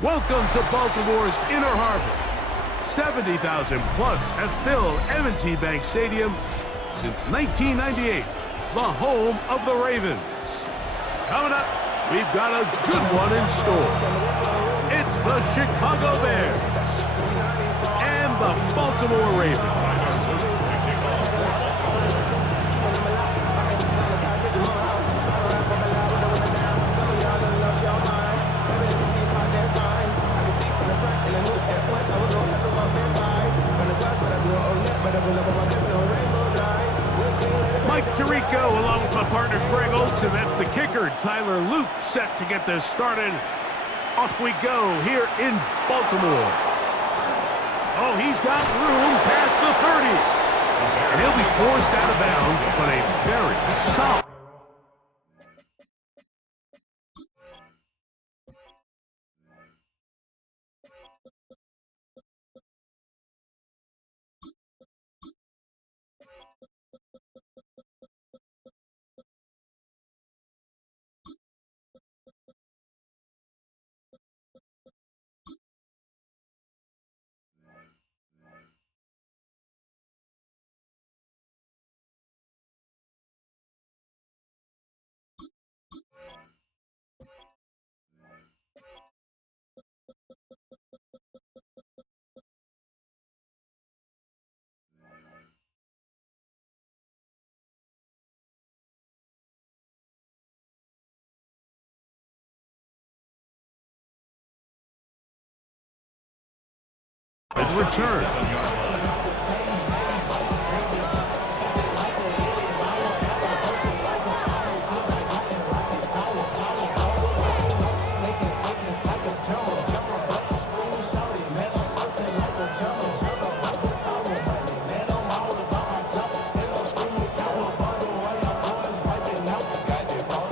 Welcome to Baltimore's Inner Harbor. 70,000 plus have filled M&T Bank Stadium since 1998, the home of the Ravens. Coming up, we've got a good one in store. It's the Chicago Bears and the Baltimore Ravens. Mike Tirico along with my partner Greg Oates, and that's the kicker Tyler Loop, set to get this started. Off we go here in Baltimore. Oh, he's got room past the 30. And he'll be forced out of bounds, but a very solid. Return.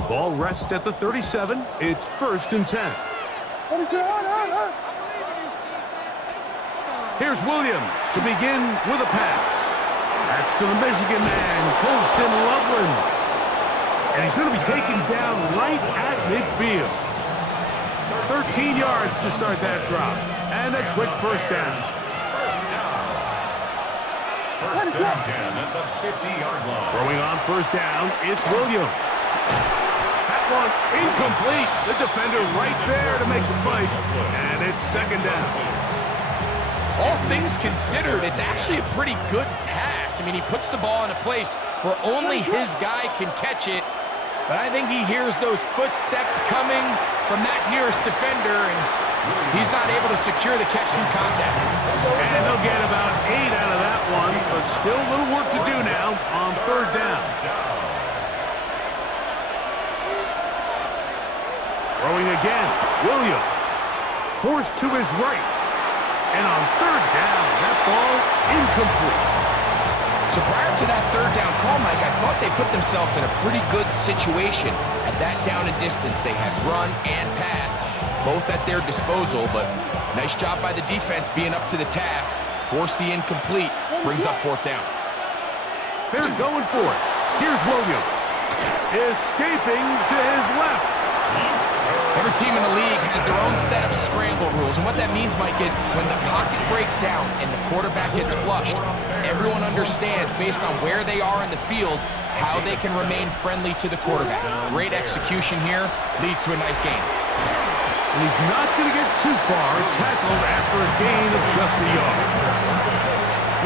Ball rests at the 37. It's 1st and 10. What is it? Here's Williams to begin with a pass. That's to the Michigan man, Colston Loveland. And he's going to be taken down right at midfield. 13 yards to start that drop. And a quick first down. First and 10 at the 50-yard line. Throwing on first down, it's Williams. That one incomplete. The defender right there to make the play. And it's 2nd down. All things considered, it's actually a pretty good pass. I mean, he puts the ball in a place where only his guy can catch it. But I think he hears those footsteps coming from that nearest defender, and he's not able to secure the catch through contact. And they'll get about 8 out of that one, but still a little work to do now on 3rd down. Throwing again, Williams. Forced to his right. And on 3rd down, that ball incomplete. So prior to that 3rd down call, Mike, I thought they put themselves in a pretty good situation. At that down and distance, they had run and pass, both at their disposal, but nice job by the defense being up to the task. Force the incomplete, brings up 4th down. They're going for it. Here's Williams. Escaping to his left. Every team in the league has their own set of scramble rules, and what that means, Mike, is when the pocket breaks down and the quarterback gets flushed, everyone understands, based on where they are in the field, how they can remain friendly to the quarterback. Great execution here, leads to a nice gain. And he's not going to get too far, tackled after a gain of just a yard.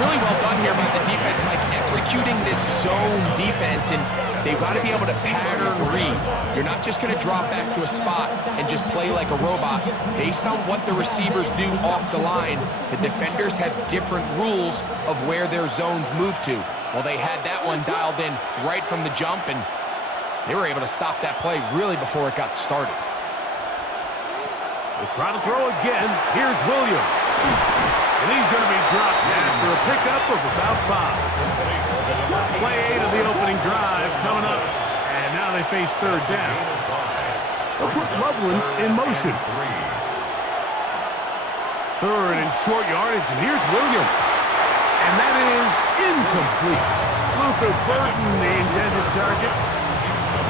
Really well done here by the defense, Mike, executing this zone defense, and they've got to be able to pattern read. You're not just going to drop back to a spot and just play like a robot. Based on what the receivers do off the line, the defenders have different rules of where their zones move to. Well, they had that one dialed in right from the jump, and they were able to stop that play really before it got started. They try to throw again. Here's Williams. And he's going to be dropped after a pickup of about 5. Play 8 of the opening drive coming up. And now they face 3rd down. They'll put Loveland in motion. 3rd and short yardage. And here's Williams. And that is incomplete. Luther Burton, the intended target.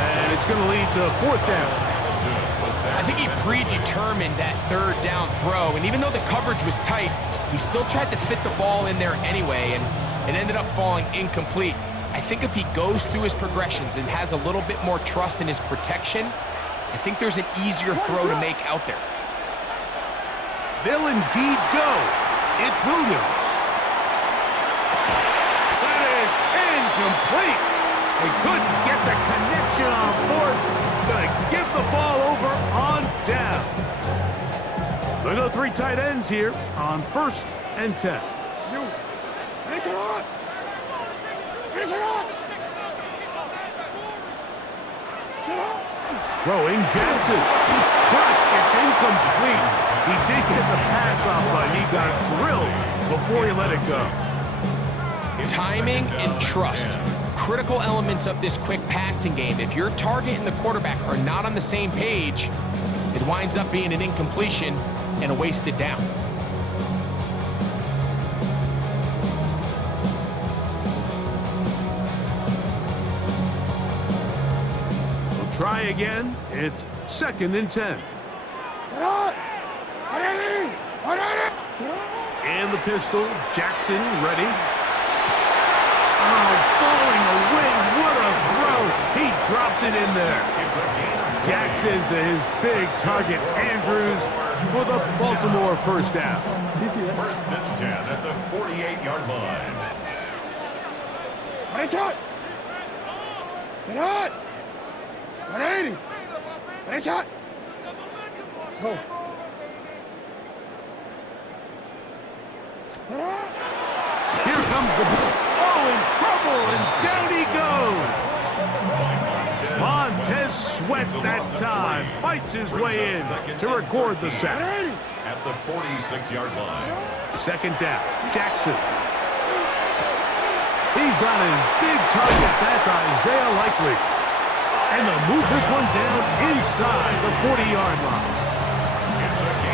And it's going to lead to 4th down. I predetermined that third down throw, and even though the coverage was tight, he still tried to fit the ball in there anyway, and it ended up falling incomplete. I think if he goes through his progressions and has a little bit more trust in his protection, I think there's an easier throw to make out there. They'll indeed go. It's Williams. That is incomplete. They couldn't get the connection on fourth. Gonna give the ball over on down. They go 3 tight ends here on 1st and 10. Throwing Jackson. Crushed. It's incomplete. He did get the pass off, but he got drilled before he let it go. Timing and trust. Critical elements of this quick passing game. If your target and the quarterback are not on the same page, it winds up being an incompletion and a wasted down. We'll try again. It's 2nd and 10. And the pistol. Jackson ready. Oh, falling away. What a throw. He drops it in there. Jackson to his big target, Andrews, for the Baltimore first down. 1st and 10 at the 48-yard line. Get out! 180! Nice shot! Go. Here comes the... Oh, in trouble, and down he goes! Montez Sweat that time fights his way in to record the sack. At the 46-yard line. 2nd down, Jackson. He's got his big target. That's Isaiah Likely. And they'll move this one down inside the 40-yard line.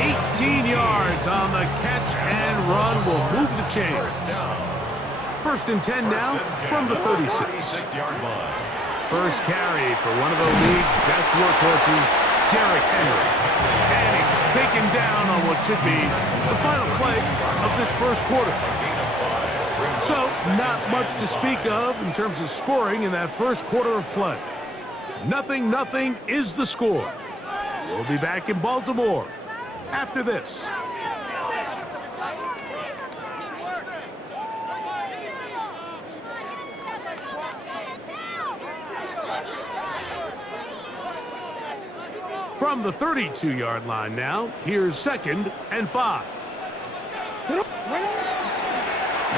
18 yards on the catch and run will move the chains. 1st and 10 now from the 36. First carry for one of the league's best workhorses, Derrick Henry. And he's taken down on what should be the final play of this first quarter. So, not much to speak of in terms of scoring in that first quarter of play. 0-0 is the score. We'll be back in Baltimore after this. From the 32-yard line now, here's 2nd and 5.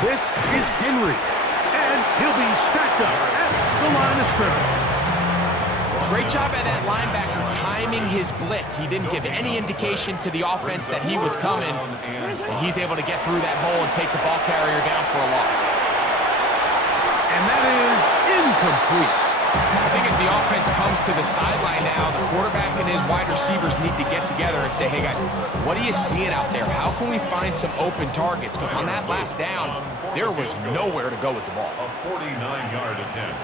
This is Henry, and he'll be stacked up at the line of scrimmage. Great job by that linebacker timing his blitz. He didn't give any indication to the offense that he was coming, and he's able to get through that hole and take the ball carrier down for a loss. And that is incomplete. I think as the offense comes to the sideline now, the quarterback and his wide receivers need to get together and say, hey guys, what are you seeing out there? How can we find some open targets? Because on that last down, there was nowhere to go with the ball. A 49-yard attempt.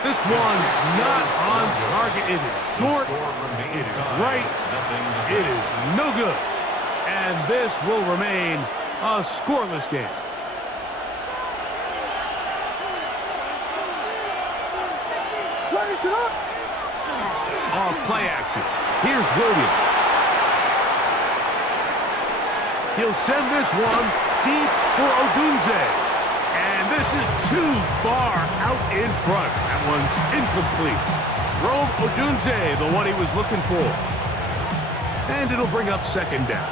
This one not on target. It is short. It is right. It is no good. And this will remain a scoreless game. Off play action. Here's Williams. He'll send this one deep for Odunze. And this is too far out in front. That one's incomplete. Rome Odunze, the one he was looking for. And it'll bring up 2nd down.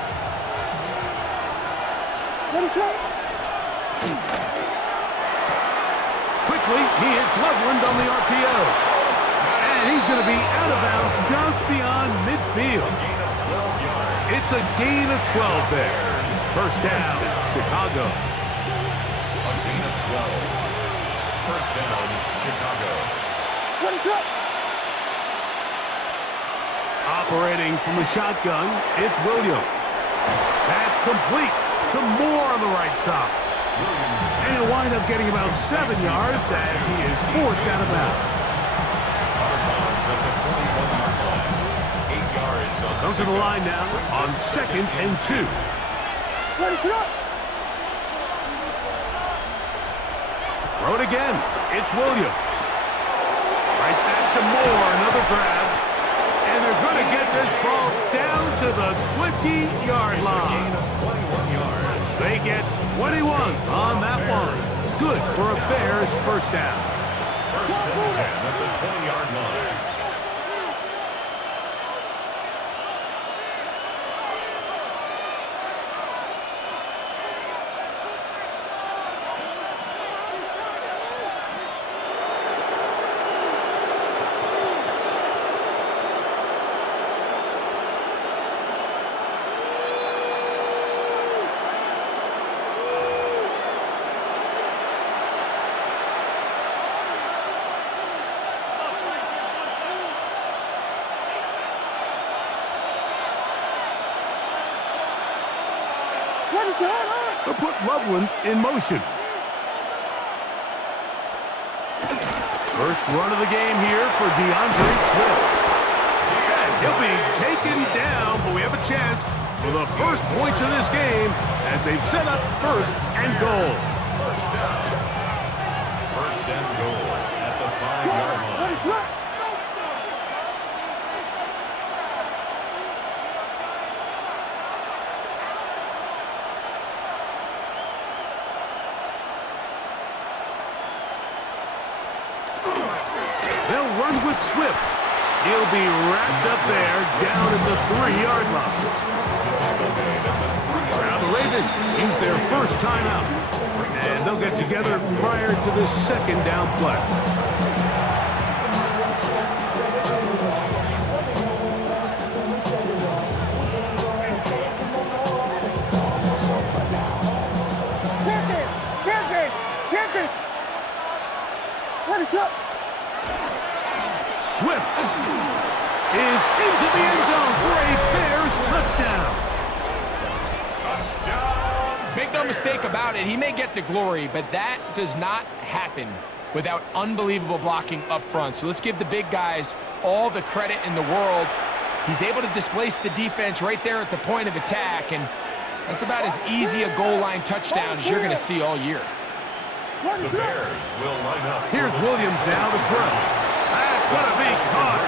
Quickly, he hits Loveland on the RPO. And he's going to be out of bounds just beyond midfield. It's a gain of 12 there. First down, Chicago. A gain of 12. First down, Chicago. Operating from the shotgun, it's Williams. That's complete. Some more on the right side. And he'll wind up getting about 7 yards as he is forced out of bounds. Come to the line now on 2nd and 2. Let it up. Throw it again. It's Williams. Right back to Moore. Another grab. And they're going to get this ball down to the 20-yard line. They get 21 on that one. Good for a Bears first down. First and 10 at the 20-yard line. They'll put Loveland in motion. First run of the game here for DeAndre Swift. And he'll be taken down, but we have a chance for the first points of this game as they've set up 1st and goal. First and goal at the 5-yard line. They'll run with Swift. He'll be wrapped up there down at the 3-yard line. Now the Ravens use their first timeout. And they'll get together prior to this 2nd down play. Let it up. Swift is into the end zone for a Bears touchdown. Touchdown. Make no mistake about it, he may get to glory, but that does not happen without unbelievable blocking up front. So let's give the big guys all the credit in the world. He's able to displace the defense right there at the point of attack, and that's about as easy a goal line touchdown as you're going to see all year. The Bears will line up. Here's Williams now to throw. That's going to be caught.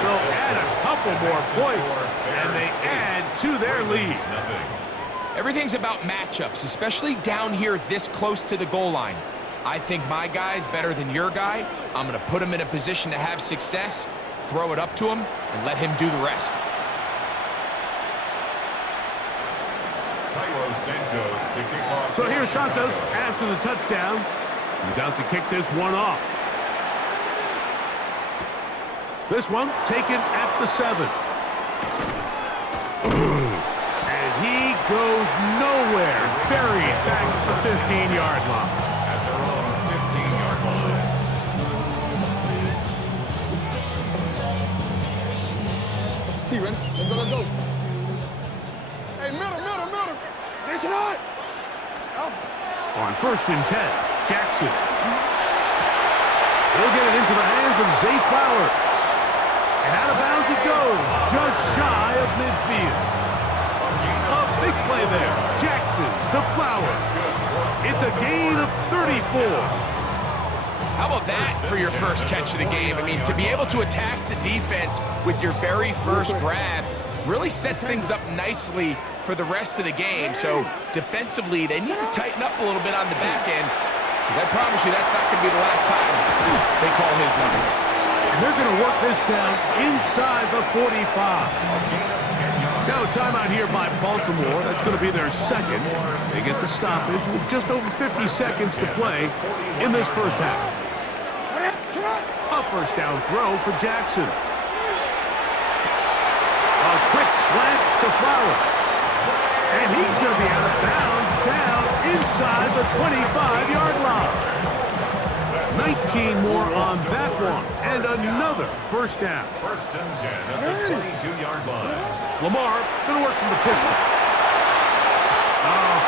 So add a couple more points, and they add to their lead. Everything's about matchups, especially down here this close to the goal line. I think my guy's better than your guy. I'm going to put him in a position to have success, throw it up to him, and let him do the rest. So here's Santos after the touchdown. He's out to kick this one off. This one taken at the 7. And he goes nowhere. Buried back at the 15-yard line. At their own 15-yard line. T-Ren, let's go. Hey, middle. It's not. On 1st and 10, Jackson. He'll get it into the hands of Zay Flowers. And out of bounds it goes, just shy of midfield. A big play there. Jackson to Flowers. It's a gain of 34. How about that for your first catch of the game? I mean, to be able to attack the defense with your very first grab really sets things up nicely for the rest of the game. So defensively, they need to tighten up a little bit on the back end, because I promise you that's not going to be the last time they call his number. And they're going to work this down inside the 45. Now timeout here by Baltimore. That's going to be their 2nd. They get the stoppage with just over 50 seconds to play in this first half. A first down throw for Jackson. A quick slant to Flowers. And he's going to be out of bounds down inside the 25-yard line. 19 more on that one. And another first down. First and 10 at the 22-yard line. Lamar going to work from the pistol.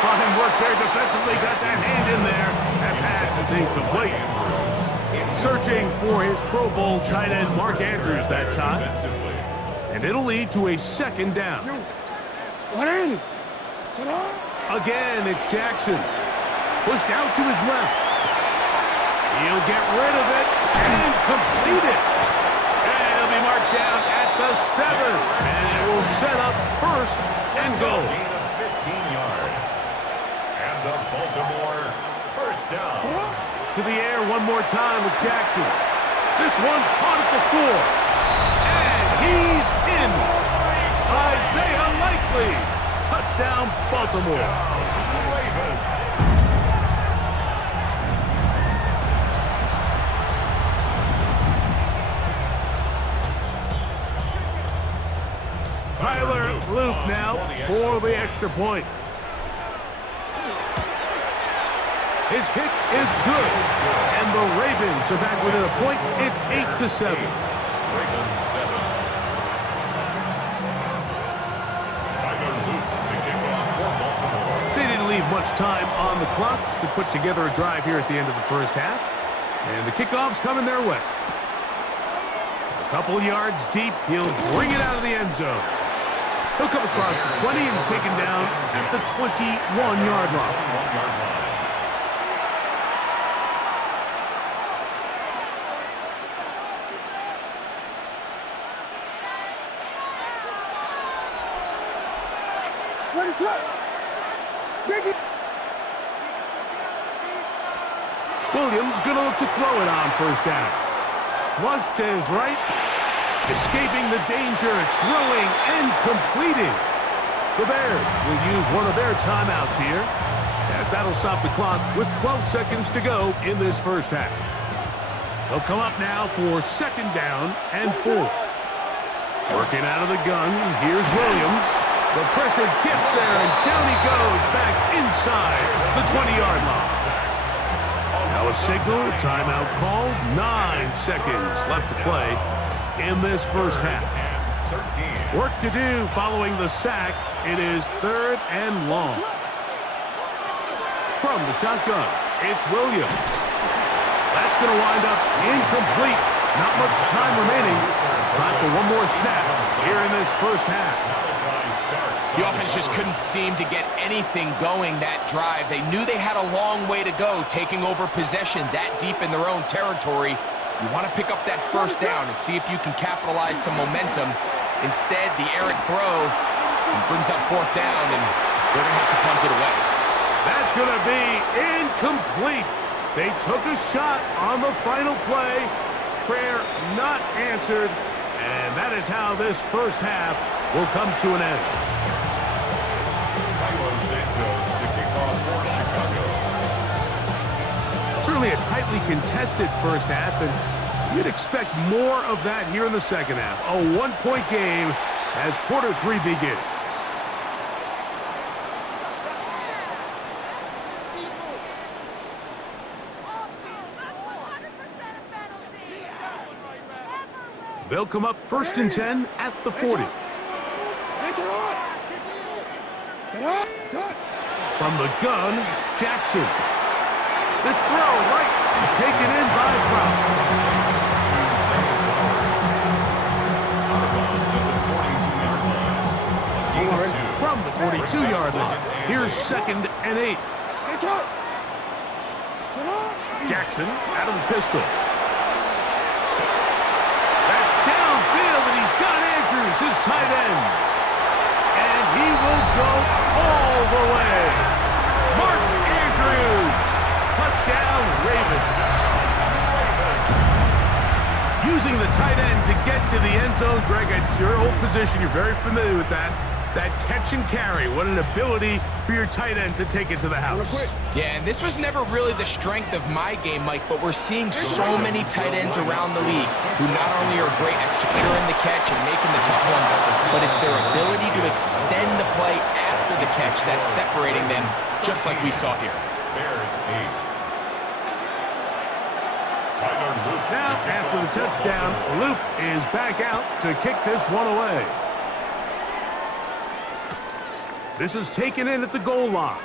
Fine work there defensively. Got that hand in there. That pass is incomplete. Searching for his Pro Bowl tight end, Mark Andrews, that time. And it'll lead to a second down. Again, it's Jackson. Pushed out to his left. He'll get rid of it and complete it. And it'll be marked down at the 7. And it will set up first and goal. 15 yards. And the Baltimore first down. To the air one more time with Jackson. This one caught at the 4. And he's in. Isaiah Likely. Touchdown, Baltimore. Ravens. Tyler Luke now for the extra point. His kick is good. And the Ravens are back within a point. It's 8-7. Ravens 7. Tyler Luke to kick off for Baltimore. They didn't leave much time on the clock to put together a drive here at the end of the first half. And the kickoff's coming their way. A couple yards deep, he'll bring it out of the end zone. He'll come across the 20 and taken down at the 21-yard line. Ready, set. Biggie. Williams going to look to throw it on first down. Flush to his right. Escaping the danger, throwing and completing. The Bears will use one of their timeouts here, as that'll stop the clock with 12 seconds to go in this first half. They'll come up now for second down and 4. Working out of the gun, here's Williams. The pressure gets there, and down he goes back inside the 20-yard line. Now a signal, timeout called. 9 seconds left to play in this first half. Work to do following the sack. It is 3rd and long. From the shotgun, it's Williams. That's going to wind up incomplete. Not much time remaining. Time for one more snap here in this first half. The offense just couldn't seem to get anything going that drive. They knew they had a long way to go, taking over possession that deep in their own territory. You want to pick up that first down and see if you can capitalize some momentum. Instead, the errant throw brings up 4th down, and they're going to have to punt it away. That's going to be incomplete. They took a shot on the final play. Prayer not answered, and that is how this first half will come to an end. Certainly a tightly contested first half, and you'd expect more of that here in the second half. A 1-point game as quarter 3 begins. They'll come up 1st and 10 at the 40. From the gun, Jackson. This throw right is taken in by Fowler. From the 42-yard line, here's 2nd and 8. Jackson out of the pistol. That's downfield, and he's got Andrews, his tight end. And he will go all the way. Mark Andrews. Touchdown, Ravens. Using the tight end to get to the end zone. Greg, it's your old position. You're very familiar with that. That catch and carry. What an ability for your tight end to take it to the house. Yeah, and this was never really the strength of my game, Mike, but we're seeing so many tight ends around the league who not only are great at securing the catch and making the tough ones, but it's their ability to extend the play after the catch that's separating them, just like we saw here. Bears 8. Now, after the touchdown, Luke is back out to kick this one away. This is taken in at the goal line.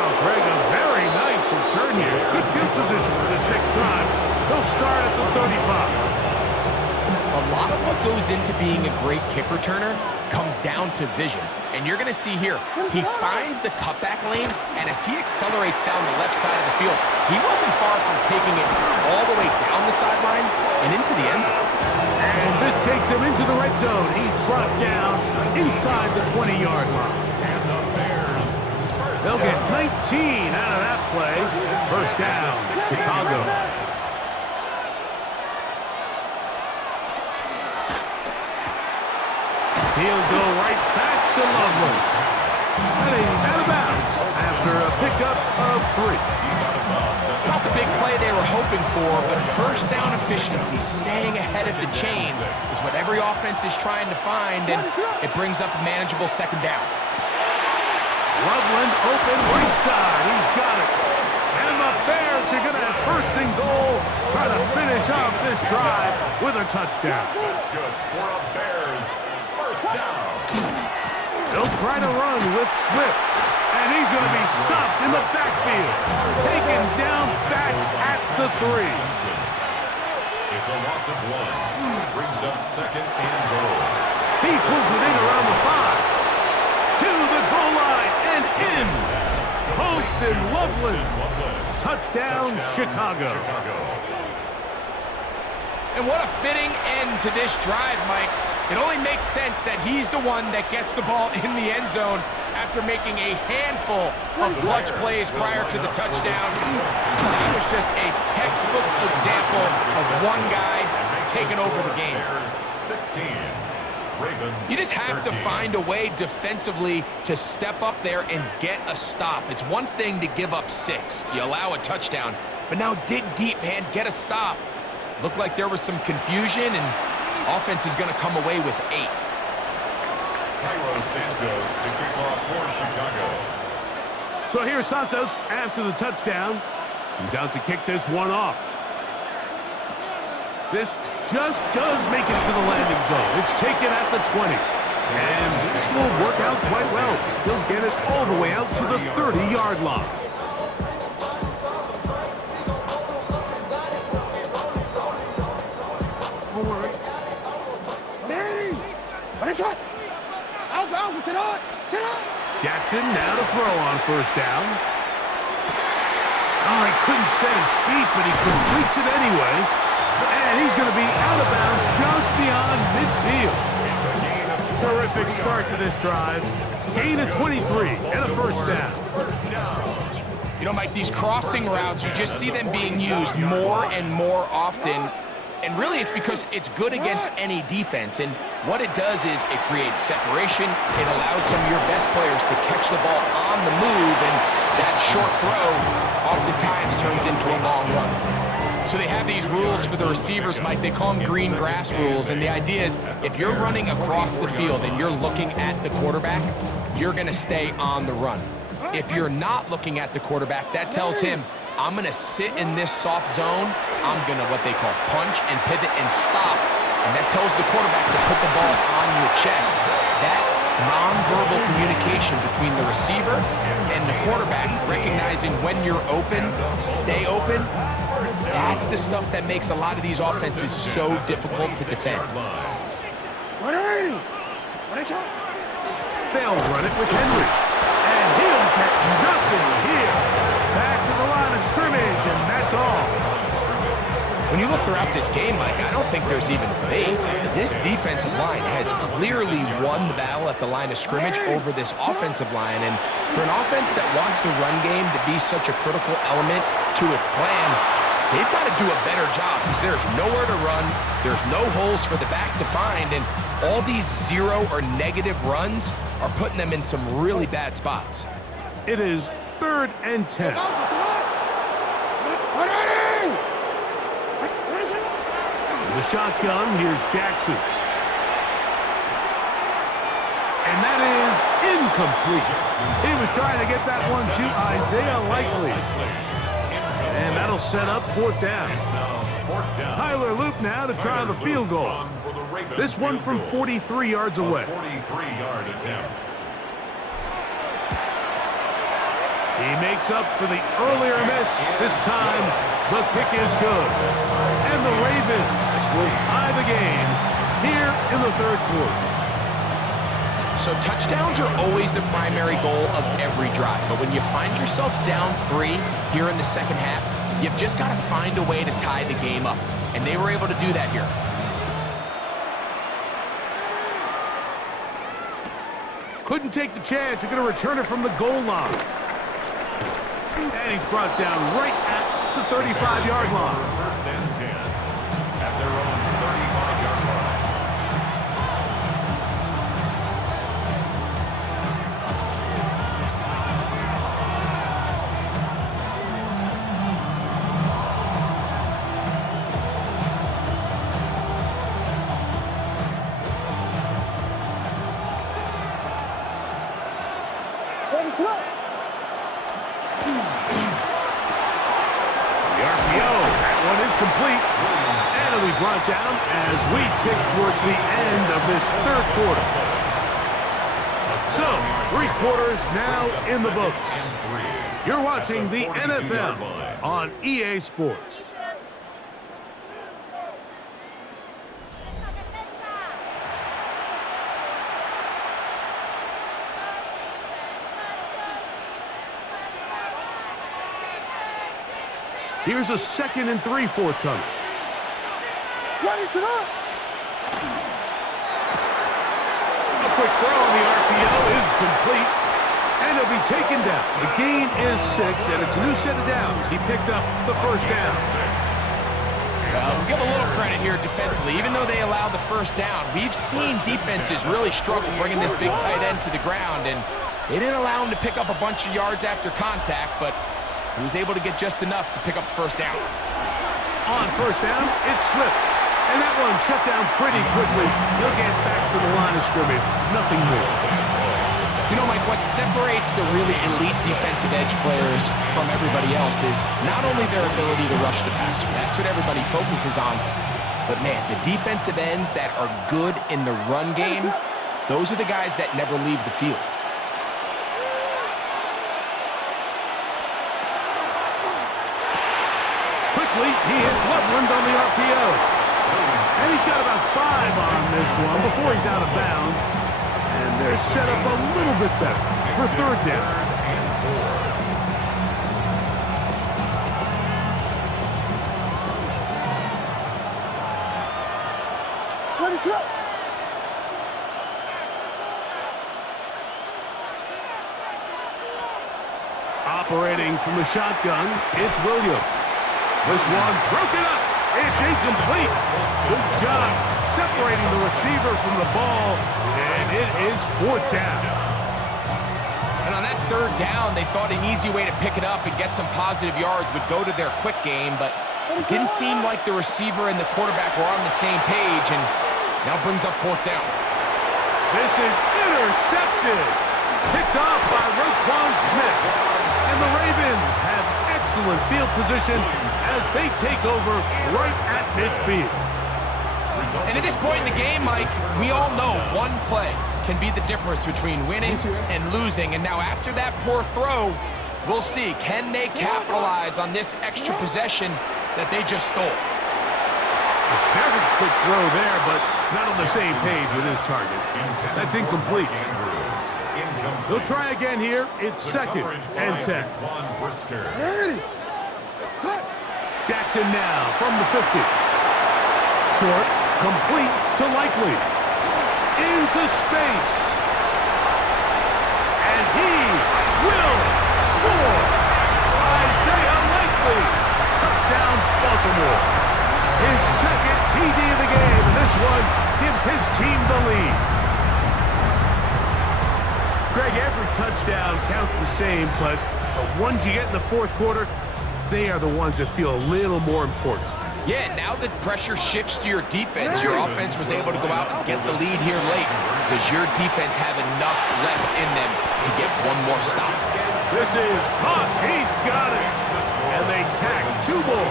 Wow, Greg, a very nice return here. Good field position for this next drive. He'll start at the 35. A lot of what goes into being a great kick returner comes down to vision. And you're going to see here, he finds the cutback lane, and as he accelerates down the left side of the field, he wasn't far from taking it all the way down the sideline and into the end zone. And this takes him into the red zone. He's brought down inside the 20-yard line. And the Bears. They'll get 19 out of that play. First down, Chicago. He'll go right back to Loveland. And he's out of bounds after a pickup of 3. It's not the big play they were hoping for, but first down efficiency, staying ahead of the chains, is what every offense is trying to find, and it brings up a manageable second down. Loveland open right side. He's got it. And the Bears are going to have first and goal, try to finish off this drive with a touchdown. That's good for a Bears first down. They'll try to run with Swift, and he's going to be stopped in the backfield. Taken down back at the 3. It's a loss of 1. Brings up second and goal. He pulls it in around the 5. To the goal line and in. Post and Loveland. Touchdown, Chicago. And what a fitting end to this drive, Mike. It only makes sense that he's the one that gets the ball in the end zone after making a handful of clutch plays prior to the touchdown. That was just a textbook example of one guy taking over the game. 16. Ravens, You just have to 13. find a way defensively to step up there and get a stop. It's one thing to give up 6. You allow a touchdown. But now dig deep, man. Get a stop. Looked like there was some confusion, and offense is going to come away with 8. Cairo Santos to kick off for Chicago. So here's Santos after the touchdown. He's out to kick this one off. This just does make it to the landing zone. It's taken at the 20. And this will work out quite well. He'll get it all the way out to the 30-yard line. Jackson now to throw on first down. Oh, he couldn't set his feet, but he completes it anyway. And he's going to be out of bounds just beyond midfield. Terrific start to this drive. Gain of 23 and a first down. You know, Mike, these crossing routes, you just see them being used more and more often. And really, it's because it's good against any defense. And what it does is it creates separation. It allows some of your best players to catch the ball on the move. And that short throw oftentimes turns into a long run. So they have these rules for the receivers, Mike. They call them green grass rules. And the idea is if you're running across the field and you're looking at the quarterback, you're going to stay on the run. If you're not looking at the quarterback, that tells him, I'm going to sit in this soft zone. I'm going to what they call punch and pivot and stop. And that tells the quarterback to put the ball on your chest. That nonverbal communication between the receiver and the quarterback, recognizing when you're open, stay open, that's the stuff that makes a lot of these offenses so difficult to defend. They'll run it with Henry. And he'll get nothing here. Back to the line of scrimmage, and that's all. When you look throughout this game, Mike, I don't think there's even debate. This defensive line has clearly won the battle at the line of scrimmage over this offensive line. And for an offense that wants the run game to be such a critical element to its plan, they've got to do a better job because there's nowhere to run. There's no holes for the back to find. And all these 0 or negative runs are putting them in some really bad spots. It is 3rd and 10. The shotgun, here's Jackson. And that is incomplete. He was trying to get that one to Isaiah Likely. And that'll set up 4th down. Tyler Loop now to try the field goal. This one from 43 yards away. 43-yard attempt. He makes up for the earlier miss. This time, the kick is good. And the Ravens will tie the game here in the third quarter. So touchdowns are always the primary goal of every drive. But when you find yourself down 3 here in the second half, you've just got to find a way to tie the game up. And they were able to do that here. Couldn't take the chance. You're going to return it from the goal line. And he's brought down right at the 35-yard line. First and 10 at their own 35-yard line. Complete, and it'll be brought down as we tick towards the end of this third quarter. So, 3 quarters now in the books. You're watching the NFL on EA Sports. Here's a 2nd and 3 forthcoming. Ready to go. A quick throw on the RPO is complete, and it'll be taken down. The gain is 6, and it's a new set of downs. He picked up the first down. We'll give a little credit here defensively. Even though they allowed the first down, we've seen defenses really struggle bringing this big tight end to the ground, and they didn't allow him to pick up a bunch of yards after contact, but he was able to get just enough to pick up the first down. On first down, it's Swift. And that one shut down pretty quickly. He'll get back to the line of scrimmage. Nothing more. You know, Mike, what separates the really elite defensive edge players from everybody else is not only their ability to rush the passer. That's what everybody focuses on. But, man, the defensive ends that are good in the run game, those are the guys that never leave the field. He hits Loveland on the RPO. And he's got about 5 on this one before he's out of bounds. And they're set up a little bit better for third down. Ready to go. Operating from the shotgun, it's Williams. This one broken up. It's incomplete. Good job separating the receiver from the ball, and it is 4th down. And on that 3rd down, they thought an easy way to pick it up and get some positive yards would go to their quick game, but it didn't seem like the receiver and the quarterback were on the same page, and now brings up 4th down. This is intercepted. Picked off by Roquan Smith. And the Ravens have excellent field position as they take over right at midfield. And at this point in the game, Mike, we all know one play can be the difference between winning and losing. And now after that poor throw, we'll see, can they capitalize on this extra possession that they just stole? A very quick throw there, but not on the same page with his target. That's incomplete. He'll try again here. It's 2nd and 10. Jackson now from the 50. Short, complete to Likely. Into space. And he will score. Isaiah Likely. Touchdown to Baltimore. His 2nd TD of the game, and this one gives his team the lead. Greg, every touchdown counts the same, but the ones you get in the 4th quarter, they are the ones that feel a little more important. Yeah, now that pressure shifts to your defense, your offense was able to go out and get the lead here late. Does your defense have enough left in them to get one more stop? This is hot. He's got it. And they tack 2 more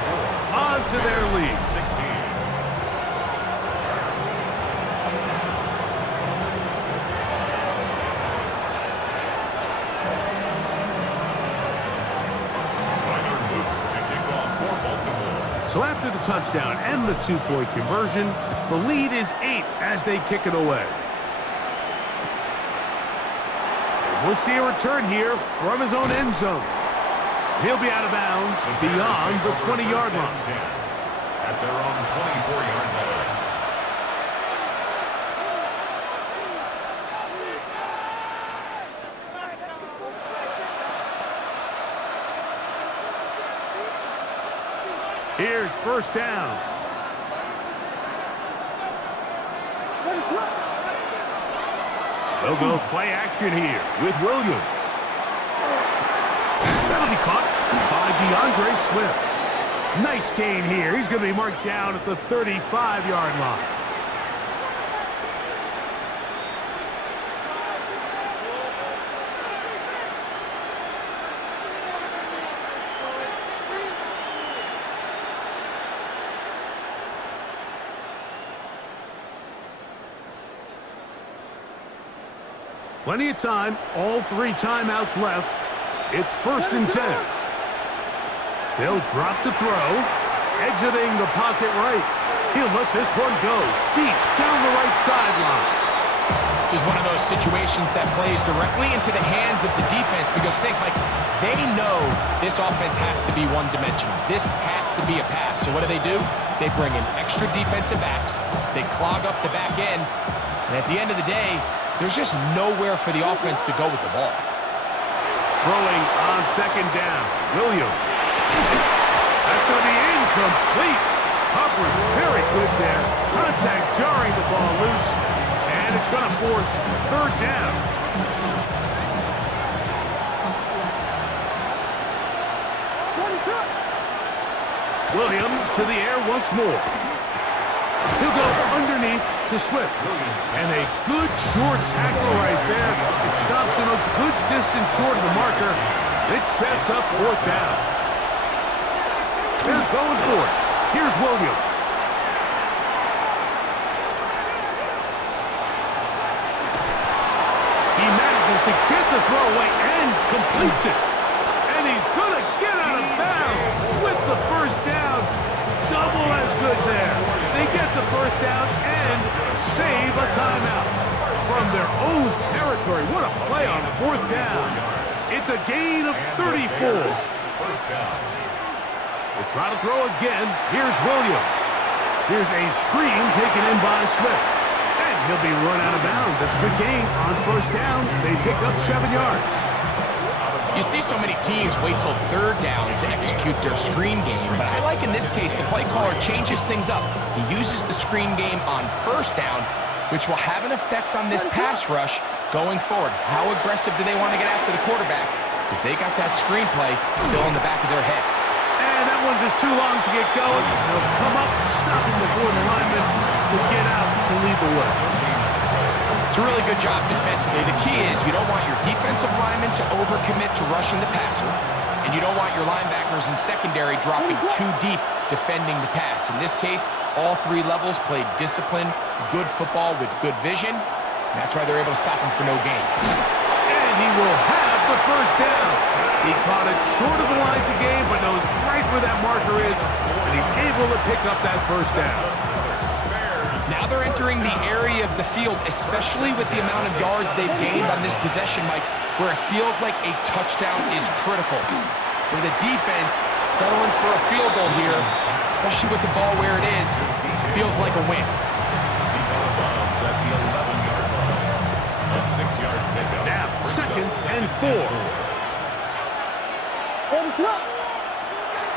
onto their lead. 16. the touchdown and the 2-point conversion. The lead is 8 as they kick it away. And we'll see a return here from his own end zone. He'll be out of bounds beyond the 20-yard line. At their own 24-yard line. Here's first down. They'll go play action here with Williams. That'll be caught by DeAndre Swift. Nice gain here. He's going to be marked down at the 35-yard line. Plenty of time, all 3 timeouts left. It's first and 10. They'll drop to throw, exiting the pocket right. He'll let this one go deep down the right sideline. This is one of those situations that plays directly into the hands of the defense because think, like, they know this offense has to be one-dimensional. This has to be a pass. So what do? They bring in extra defensive backs. They clog up the back end. And at the end of the day, there's just nowhere for the offense to go with the ball. Throwing on second down, Williams. That's going to be incomplete. Coverage very good there. Contact jarring the ball loose. And it's going to force third down. Williams to the air once more. He'll go underneath to Swift. And a good short tackle right there. It stops him a good distance short of the marker. It sets up fourth down. They're going for it. Here's Williams. He manages to get the throw away and completes it. And he's going to get out of bounds with the first down. Double as good there. They get the first down and save a timeout from their own territory. What a play on fourth down. It's a gain of 34. First down. They try to throw again. Here's Williams. Here's a screen taken in by Swift. And he'll be run out of bounds. That's a good gain on first down. They pick up 7 yards. You see so many teams wait till third down to execute their screen game, but I like in this case the play caller changes things up. He uses the screen game on first down, which will have an effect on this pass rush going forward. How aggressive do they want to get after the quarterback? Because they got that screenplay still in the back of their head. And that one's just too long to get going. They'll come up, stop him before the lineman to get out to lead the way. It's a really good job defensively. The key is you don't want your defensive linemen to overcommit to rushing the passer, and you don't want your linebackers in secondary dropping too deep defending the pass. In this case, all 3 levels played disciplined, good football with good vision. And that's why they're able to stop him for no gain. And he will have the first down. He caught it short of the line to gain, but knows right where that marker is, and he's able to pick up that first down. Now they're entering the area of the field, especially with the amount of yards they've gained on this possession, Mike, where it feels like a touchdown is critical. For the defense, settling for a field goal here, especially with the ball where it is, feels like a win. He's out of bounds at the 11-yard line. A 6-yard pickup. Now, second and 4.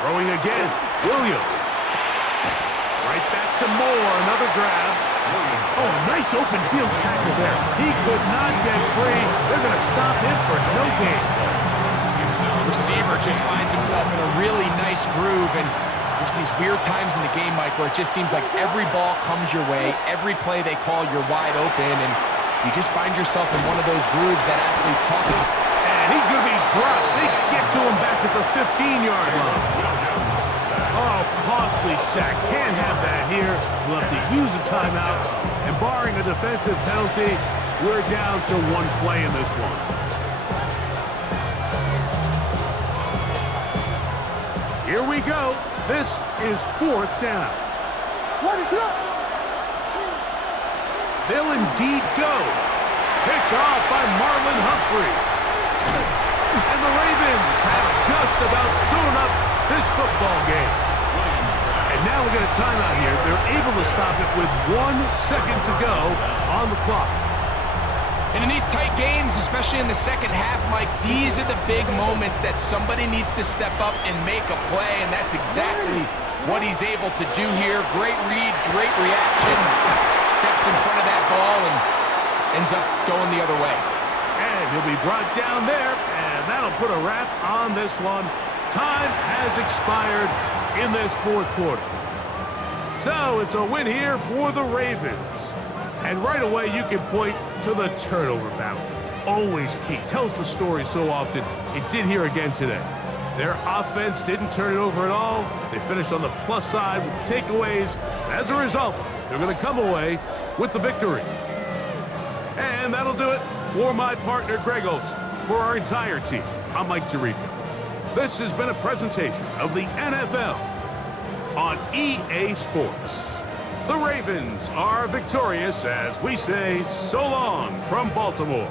Throwing again, Williams. Right back to Moore, another grab. Oh, nice open field tackle there. He could not get free. They're going to stop him for no gain. Receiver just finds himself in a really nice groove, and there's these weird times in the game, Mike, where it just seems like every ball comes your way, every play they call, you're wide open, and you just find yourself in one of those grooves that athletes talk about. And he's going to be dropped. They get to him back at the 15-yard line. Oh, costly sack. Can't have that here. We'll have to use a timeout. And barring a defensive penalty, we're down to 1 play in this one. Here we go. This is 4th down. What is up? They'll indeed go. Picked off by Marlon Humphrey. And the Ravens have just about sewn up this football game. And now we get a timeout here. They're able to stop it with 1 second to go on the clock. And in these tight games, especially in the second half, Mike, these are the big moments that somebody needs to step up and make a play, and that's exactly what he's able to do here. Great read, great reaction. Steps in front of that ball and ends up going the other way. And he'll be brought down there, and that'll put a wrap on this one. Time has expired in this 4th quarter. So it's a win here for the Ravens. And right away, you can point to the turnover battle. Always key. Tells the story so often. It did here again today. Their offense didn't turn it over at all. They finished on the plus side with takeaways. As a result, they're going to come away with the victory. And that'll do it for my partner, Greg Olson. For our entire team, I'm Mike Tirico. This has been a presentation of the NFL on EA Sports. The Ravens are victorious as we say so long from Baltimore.